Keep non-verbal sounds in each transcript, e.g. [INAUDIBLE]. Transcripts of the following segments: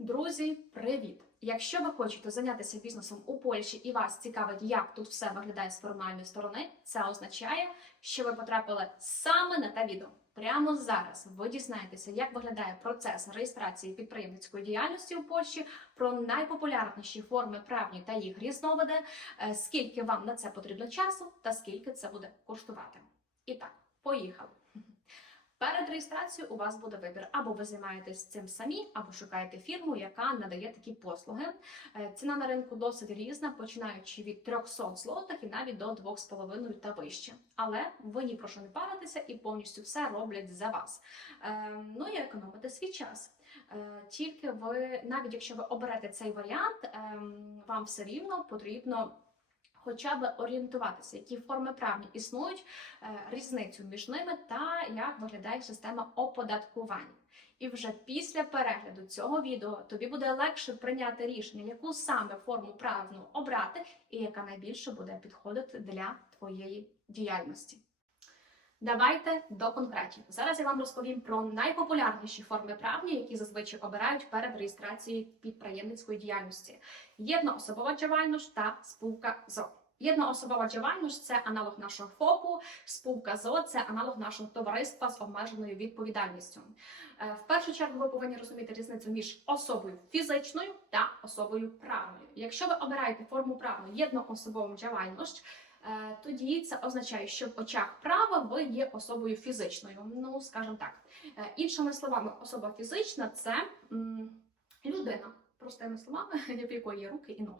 Друзі, привіт! Якщо ви хочете зайнятися бізнесом у Польщі і вас цікавить, як тут все виглядає з формальної сторони, це означає, що ви потрапили саме на те відео. Прямо зараз ви дізнаєтеся, як виглядає процес реєстрації підприємницької діяльності у Польщі, про найпопулярніші форми правні та їх різновиди, е, скільки вам на це потрібно часу та скільки це буде коштувати. І так, поїхали. Перед реєстрацією у вас буде вибір, або ви займаєтесь цим самі, або шукаєте фірму, яка надає такі послуги. Е, Ціна на ринку досить різна, починаючи від 300 злотих і навіть до 2,5 та вище. Але ви ні про що не паритеся і повністю все роблять за вас. Е, Ну і економите свій час. Е, Тільки ви, навіть якщо ви оберете цей варіант, ем, вам все рівно потрібно. Хоча б орієнтуватися, які форми правні існують, е, різницю між ними та як виглядає система оподаткування. І вже після перегляду цього відео тобі буде легше прийняти рішення, яку саме форму правну обрати, і яка найбільше буде підходити для твоєї діяльності. Давайте до конкретів. Зараз я вам розповім про найпопулярніші форми правні, які зазвичай обирають перед реєстрацією підприємницької діяльності: єдноособова діяльність та спілка ЗО. Єдноособова діяльність – це аналог нашого ФОПу, спілка ЗО це аналог нашого товариства з обмеженою відповідальністю. Е, В першу чергу ви повинні розуміти різницю між особою фізичною та особою правною. Якщо ви обираєте форму правну єдноособову е, тоді це означає, що в очах права ви є особою фізичною. Ну, скажімо так. Е, Іншими словами, особа фізична це людина, простими словами, [LAUGHS] в якої є руки і ноги.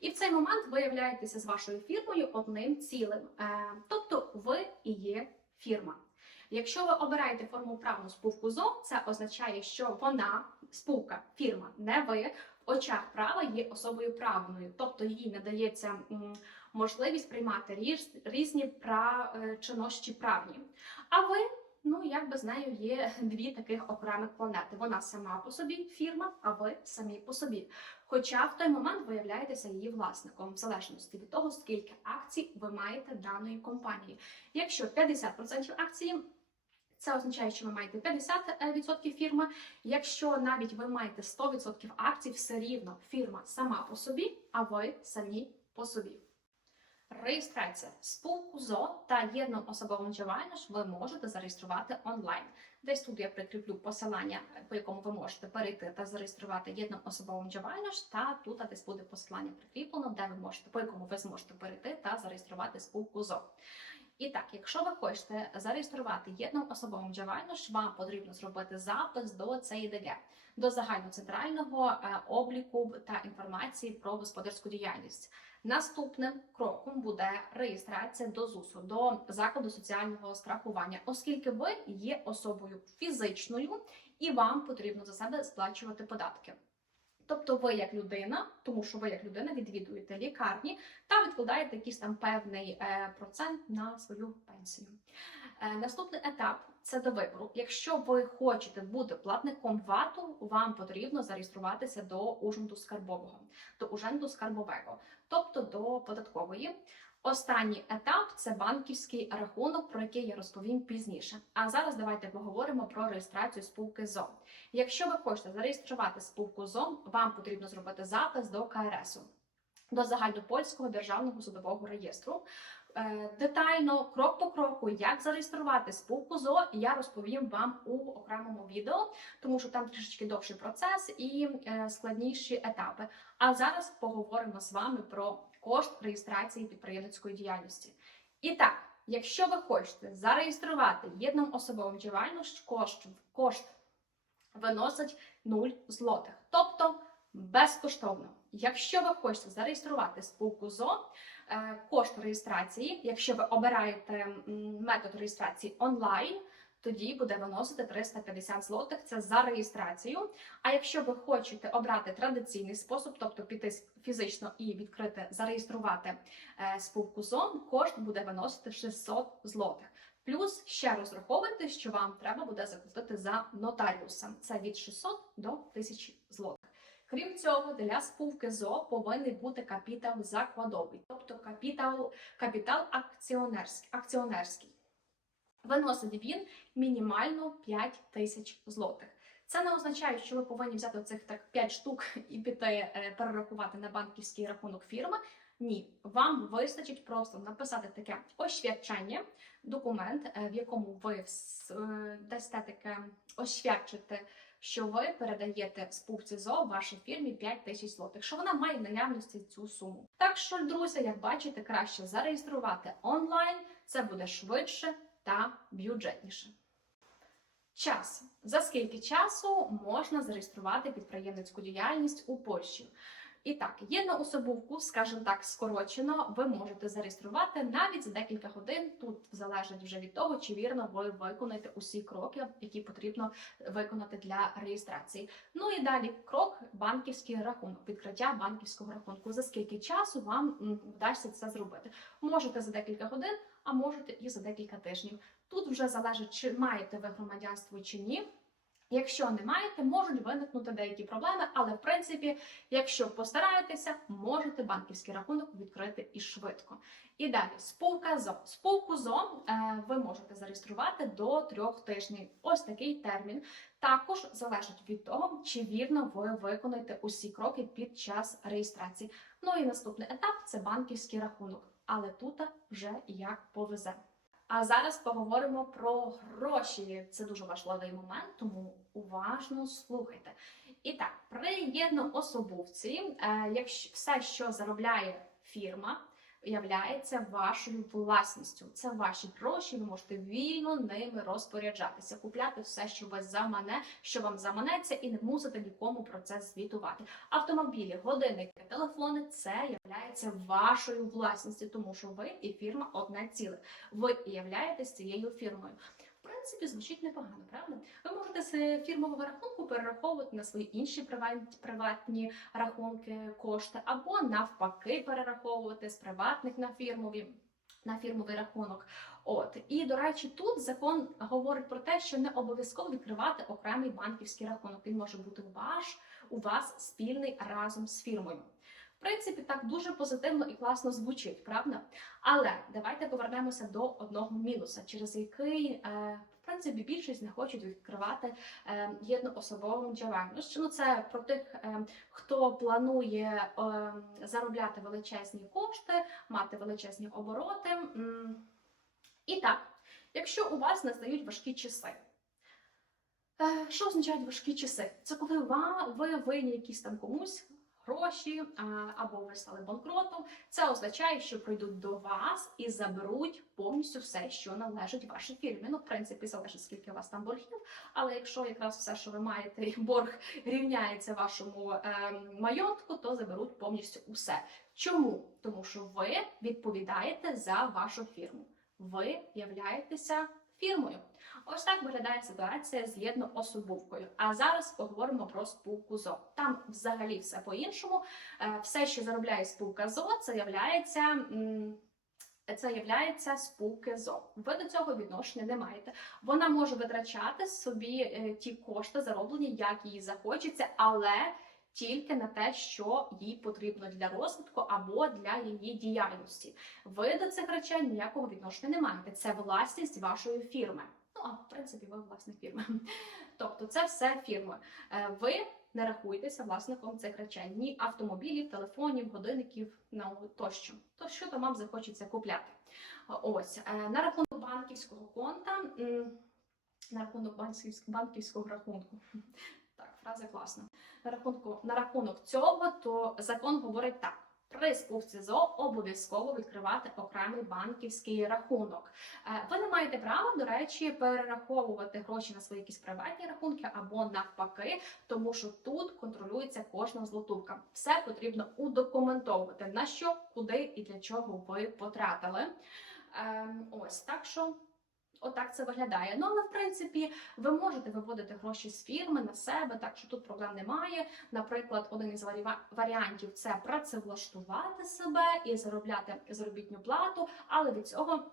І в цей момент ви являєтеся з вашою фірмою одним цілим. Е, Тобто ви і є фірма. Якщо ви обираєте форму правну спілку ЗО, це означає, що вона, спілка, фірма, не ви в очах права є особою правною, тобто їй надається можливість приймати різ- різні е, чинощі правні. А ви, ну якби з нею є [LAUGHS] дві таких окремих планети. Вона сама по собі фірма, а ви самі по собі. Хоча в той момент ви являєтеся її власником, в залежності від того, скільки акцій ви маєте даної компанії. Якщо 50% акцій, це означає, що ви маєте 50% фірми. Якщо навіть ви маєте 100% акцій, все рівно фірма сама по собі, а ви самі по собі. Реєстрація спілку ЗО та єдноособову діяльність ви можете зареєструвати онлайн. Десь тут я прикріплю посилання, по якому ви можете перейти та зареєструвати єдноособову діяльність, та тут десь буде посилання прикріплено, де ви можете, по якому ви зможете перейти та зареєструвати спілку ЗО. І так, якщо ви хочете зареєструвати єдноособову діяльність, вам потрібно зробити запис до ЦІДГ, до загальноцентрального е, обліку та інформації про господарську діяльність. Наступним кроком буде реєстрація до ЗУСу, до закладу соціального страхування, оскільки ви є особою фізичною і вам потрібно за себе сплачувати податки. Тобто ви як людина, тому що ви як людина відвідуєте лікарні та відкладаєте якийсь там певний е, процент на свою пенсію. Е, наступний етап це до вибору. Якщо ви хочете бути платником ВАТу, вам потрібно зареєструватися до ужинду скарбового, до ужинду скарбового, тобто до податкової. Останній етап це банківський рахунок, про який я розповім пізніше. А зараз давайте поговоримо про реєстрацію спілки ЗО. Якщо ви хочете зареєструвати спілку ЗО, вам потрібно зробити запис до КРСу, до загальнопольського державного судового реєстру. Е, Детально, крок по кроку, як зареєструвати спілку ЗО, я розповім вам у окремому відео, тому що там трішечки довший процес і е, складніші етапи. А зараз поговоримо з вами про кошт реєстрації підприємницької діяльності. І так, якщо ви хочете зареєструвати єдноособову діяльність, кошт, кошт виносить 0 злотих, тобто безкоштовно. Якщо ви хочете зареєструвати спілку ЗО, е, кошт реєстрації, якщо ви обираєте метод реєстрації онлайн, тоді буде виносити 350 злотих. Це за реєстрацію. А якщо ви хочете обрати традиційний спосіб, тобто піти фізично і відкрити, зареєструвати е, спілку ЗО, кошт буде виносити 600 злотих. Плюс ще розраховуйте, що вам треба буде заплатити за нотаріуса. Це від 600 до 1000 злотих. Крім цього, для спілки ЗО повинен бути капітал закладовий, тобто капітал, капітал акціонерський. акціонерський. Виносить він мінімально 5 тисяч злотих. Це не означає, що ви повинні взяти цих так 5 штук [LAUGHS] і піти е, перерахувати на банківський рахунок фірми. Ні, вам вистачить просто написати таке освячення, документ, е, в якому ви е, дасте таке освячите, що ви передаєте співці ЗО вашій фірмі 5 тисяч злотих, що вона має наявності цю суму. Так що, друзі, як бачите, краще зареєструвати онлайн, це буде швидше та бюджетніше. Час. За скільки часу можна зареєструвати підприємницьку діяльність у Польщі? І так, єдноособовку, скажімо так, скорочено, ви можете зареєструвати навіть за декілька годин. Тут залежить вже від того, чи вірно ви виконаєте усі кроки, які потрібно виконати для реєстрації. Ну і далі крок банківський рахунок, відкриття банківського рахунку. За скільки часу вам вдасться це зробити? Можете за декілька годин, а можете і за декілька тижнів. Тут вже залежить, чи маєте ви громадянство чи ні. Якщо не маєте, можуть виникнути деякі проблеми, але в принципі, якщо постараєтеся, можете банківський рахунок відкрити і швидко. І далі спілка ЗО. Спілку ЗО е, ви можете зареєструвати до трьох тижнів. Ось такий термін. Також залежить від того, чи вірно ви виконаєте усі кроки під час реєстрації. Ну і наступний етап це банківський рахунок. Але тут вже як повезе. А зараз поговоримо про гроші. Це дуже важливий момент, тому уважно слухайте. І так, при єдноособовці, е, якщо все, що заробляє фірма, являється вашою власністю. Це ваші гроші, ви можете вільно ними розпоряджатися, купляти все, що вас замане, що вам заманеться, і не мусите нікому про це звітувати. Автомобілі, годинники, телефони це являється вашою власністю, тому що ви і фірма одне ціле. Ви являєтесь цією фірмою. Принципі, звучить непогано, правда? Ви можете з фірмового рахунку перераховувати на свої інші приватні рахунки кошти, або навпаки перераховувати з приватних на фірмові. На фірмовий рахунок. От і до речі, тут закон говорить про те, що не обов'язково відкривати окремий банківський рахунок. Він може бути ваш у вас спільний разом з фірмою. Принципі, так дуже позитивно і класно звучить, правда? Але давайте повернемося до одного мінуса, через який е, в принципі більшість не хочуть відкривати е, єдноособову діяльність. Ну це про тих, е, хто планує е, заробляти величезні кошти, мати величезні обороти. І так, якщо у вас настають важкі часи. Е, Що означають важкі часи? Це коли ви винні якісь там комусь гроші або ви стали банкротом. Це означає, що прийдуть до вас і заберуть повністю все, що належить вашій фірмі. Ну, в принципі, залежить скільки у вас там боргів. Але якщо якраз все, що ви маєте, і борг рівняється вашому ем, майотку, то заберуть повністю усе. Чому? Тому що ви відповідаєте за вашу фірму. Ви являєтеся фірмою. Ось так виглядає ситуація з єдноособовкою. А зараз поговоримо про спілку ЗО. Там взагалі все по-іншому. Е, Все, що заробляє спілка ЗО, це являється. Це являється спілки ЗО. Ви до цього відношення не маєте. Вона може витрачати собі е, ті кошти зароблені, як їй захочеться, але тільки на те, що їй потрібно для розвитку або для її діяльності. Ви до цих речей ніякого відношення не маєте. Це власність вашої фірми. Ну, а в принципі, ви власник фірми. [LAUGHS] Тобто, це все фірми. Е, Ви не рахуєтеся власником цих речей: ні автомобілів, телефонів, годинників, ну тощо. То що там вам захочеться купляти? Ось е, на рахунок банківського конта. На рахунок банківського рахунку. Так, фраза класна. На рахунку на рахунок цього, то закон говорить так. При спілці ЗО обов'язково відкривати окремий банківський рахунок. Е, Ви не маєте права, до речі, перераховувати гроші на свої якісь приватні рахунки або навпаки, тому що тут контролюється кожна злотувка. Все потрібно удокументовувати на що, куди і для чого ви потратили. Ем, Ось так що. Отак це виглядає. Ну але в принципі ви можете виводити гроші з фірми на себе, так що тут проблем немає. Наприклад, один із варіантів це працевлаштувати себе і заробляти заробітну плату, але від цього.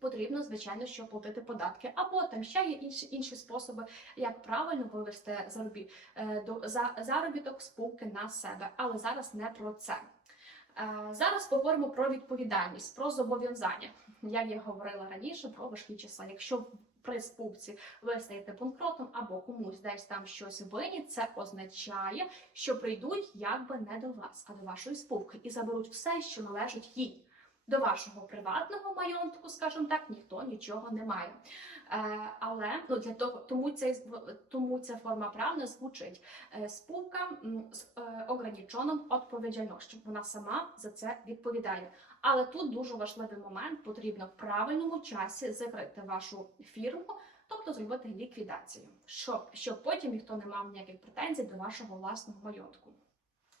Потрібно, звичайно, що платити податки, або там ще є інші інші способи, як правильно вивести заробі, е, до за заробіток спілки на себе. Але зараз не про це. Е, Зараз поговоримо про відповідальність, про зобов'язання. Як я говорила раніше, про важкі часи. Якщо при спупці ви стаєте банкротом або комусь десь там щось винні, це означає, що прийдуть якби не до вас, а до вашої спувки і заберуть все, що належить їй. До вашого приватного майонтку, скажімо так, ніхто нічого не має. Е, але ну для того, тому цей тому ця форма правна звучить е, спілка з е, ограниченим відповідальністю. Вона сама за це відповідає. Але тут дуже важливий момент: потрібно в правильному часі закрити вашу фірму, тобто зробити ліквідацію, щоб, щоб потім ніхто не мав ніяких претензій до вашого власного майотку.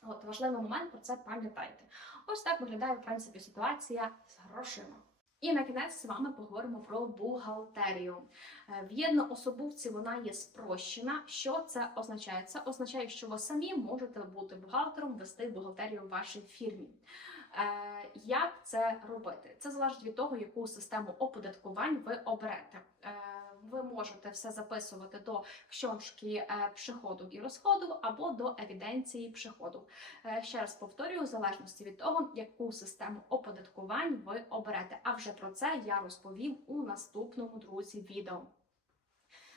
От важливий момент про це пам'ятайте. Ось так виглядає в принципі ситуація з грошима. І на кінець з вами поговоримо про бухгалтерію. Е, В єдноособовці вона є спрощена. Що це означає? Це означає, що ви самі можете бути бухгалтером, вести бухгалтерію в вашій фірмі. Е, Як це робити? Це залежить від того, яку систему оподаткувань ви оберете. Е, Ви можете все записувати до кшонки е, приходу і розходу або до евіденції приходу. Ще раз повторюю, в залежності від того, яку систему оподаткувань ви оберете. А вже про це я розповім у наступному друзі відео.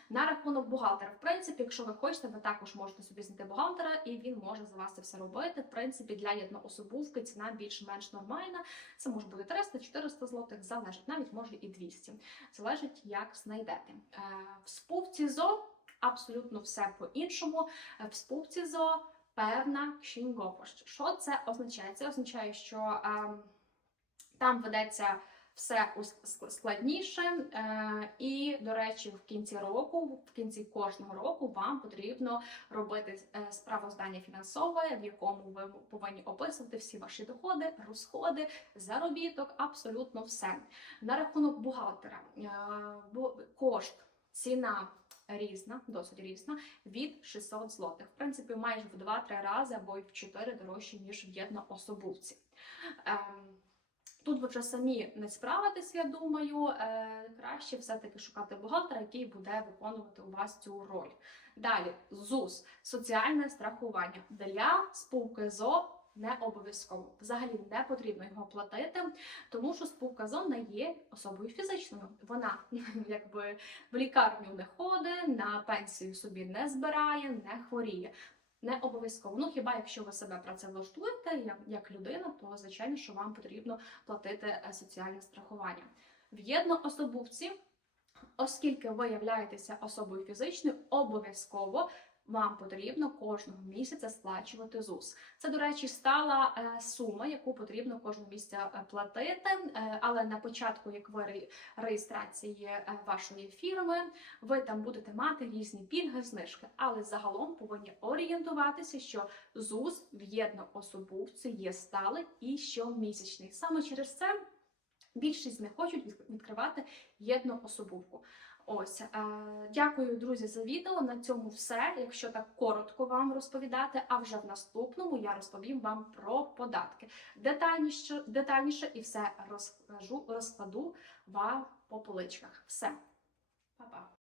На рахунок бухгалтера, в принципі, якщо ви хочете, ви також можете собі знайти бухгалтера, і він може за вас це все робити. В принципі, для єдноособовки ціна більш-менш нормальна. Це може бути 300-400 злотих, залежить, навіть може і 200. Залежить, як знайдете. Е, В спувці ЗО абсолютно все по-іншому. Е, В спувці ЗО певна księgowość. Що це означає? Це означає, що ем, там ведеться все складніше, е, і, до речі, в кінці року, в кінці кожного року, вам потрібно робити е, справоздання фінансове, в якому ви повинні описувати всі ваші доходи, розходи, заробіток, абсолютно все. На рахунок бухгалтера, е, кошт, ціна. Різна, досить різна, від 600 злотих. В принципі, майже в 2-3 рази або й в 4 дорожче, ніж в єдноособовці. Ем, Тут ви вже самі не справитесь, я думаю. Е, краще все-таки шукати бухгалтера, який буде виконувати у вас цю роль. Далі, ЗУС соціальне страхування для спілки ЗО не обов'язково. Взагалі не потрібно його платити, тому що спілка ЗО не є особою фізичною. Вона [LAUGHS] якби в лікарню не ходить, на пенсію собі не збирає, не хворіє. Не обов'язково. Ну хіба якщо ви себе працевлаштуєте як, як людина, то звичайно, що вам потрібно платити е, соціальне страхування. В єдноособовці, оскільки ви являєтеся особою фізичною, обов'язково вам потрібно кожного місяця сплачувати ЗУС. Це, до речі, стала е, сума, яку потрібно кожного місяця е, платити. Е, але на початку, як ви реєстрації вашої фірми, ви там будете мати різні пільги, знижки. Але загалом повинні орієнтуватися, що ЗУС в єдноособовці є сталий і щомісячний. Саме через це більшість не хочуть від- відкривати єдноособовку. Ось е, дякую, друзі, за відео. На цьому все. Якщо так коротко вам розповідати, а вже в наступному я розповім вам про податки. Детальніше, детальніше і все розкажу, розкладу вам по поличках. Все, Па-па.